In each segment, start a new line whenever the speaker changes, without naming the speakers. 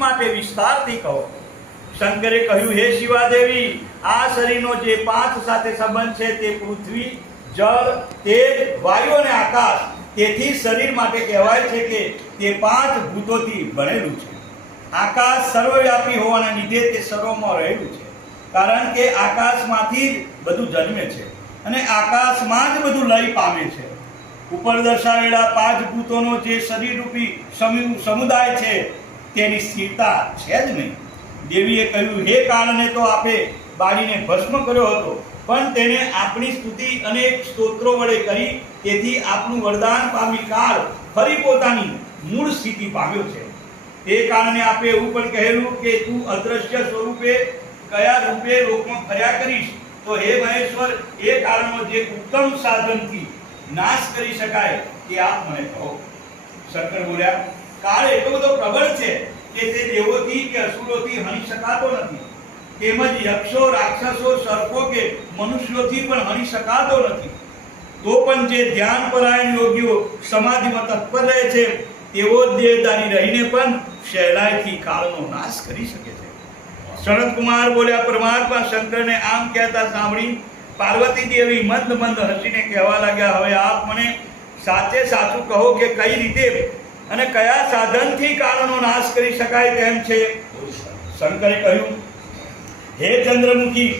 માટે વિસ્તારથી કહો. શંકરે કહ્યું, હે શિવાદેવી, આ શરીરનો જે પાંચ સાથે સંબંધ છે તે પૃથ્વી, જળ, તેજ, વાયુ અને આકાશ, તેથી શરીર માટે કહેવાય છે કે તે પાંચ ભૂતોથી બનેલું છે. આકાશ સર્વવ્યાપી હોવાના લીધે તે સર્વમાં રહેલું છે, કારણ કે આકાશમાંથી જ બધું જન્મે છે અને આકાશમાં જ બધું લય પામે છે. ઉપર દર્શાવેલા પાંચ ભૂતોનો જે શરીરરૂપી સમુ- સમુદાય છે તેની સ્થિરતા છે જ નહીં. દેવીએ કહ્યું, હે કાળને તો આપે બાળીને ભસ્મ કર્યો હતો, પણ તેને આપણી સ્તુતિ અનેક સ્તોત્રો વડે કરી, તેથી આપણું વરદાન પામી કાળ ફરી પોતાની મૂળ સ્થિતિ પામ્યો છે. તે કારણે આપે એવું પણ કહેલું કે તું અદ્રશ્ય સ્વરૂપે કયા રૂપે લોકમાં ફર્યા કરીશ? તો હે મહેશ્વર, એ કાળનો જે ઉત્તમ સાધનથી નાશ કરી શકાય તે આપ મને કહો. શંકર બોલ્યા કાળ એટલો બધો પ્રબળ છે કે તે દેવોથી કે અસુરોથી હણી શકાતો નથી. તેમજ યક્ષો, રાક્ષસો, સર્પો કે મનુષ્યોથી પણ હણી શકાતો નથી. તો પણ જે ધ્યાન પરાયણ યોગીઓ સમાધિમાં તત્પર રહે છે, તેઓ જ રહીને પણ સહેલાઈથી કાળનો નાશ કરી શકે છે. સનત કુમાર બોલ્યા, પરમાત્મા શંકરને આમ કહેતા સાંભળી પાર્વતી દેવી મંદ મંદ હસીને કહેવા લાગ્યા, હવે આપ મને સાચે સાચું કહો કે કઈ રીતે અને કયા સાધનથી કાળનો નાશ કરી શકાય તેમ છે? શંકરે કહ્યું, હે ચંદ્રમુખી,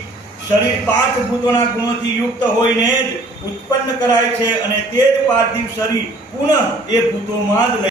શરીર પાંચ ભૂતોના ગુણોથી યુક્ત હોઈને જ ઉત્પન્ન કરાય છે અને તે જ પાર્થિવ શરીર પુનઃ એ ભૂતોમાં જ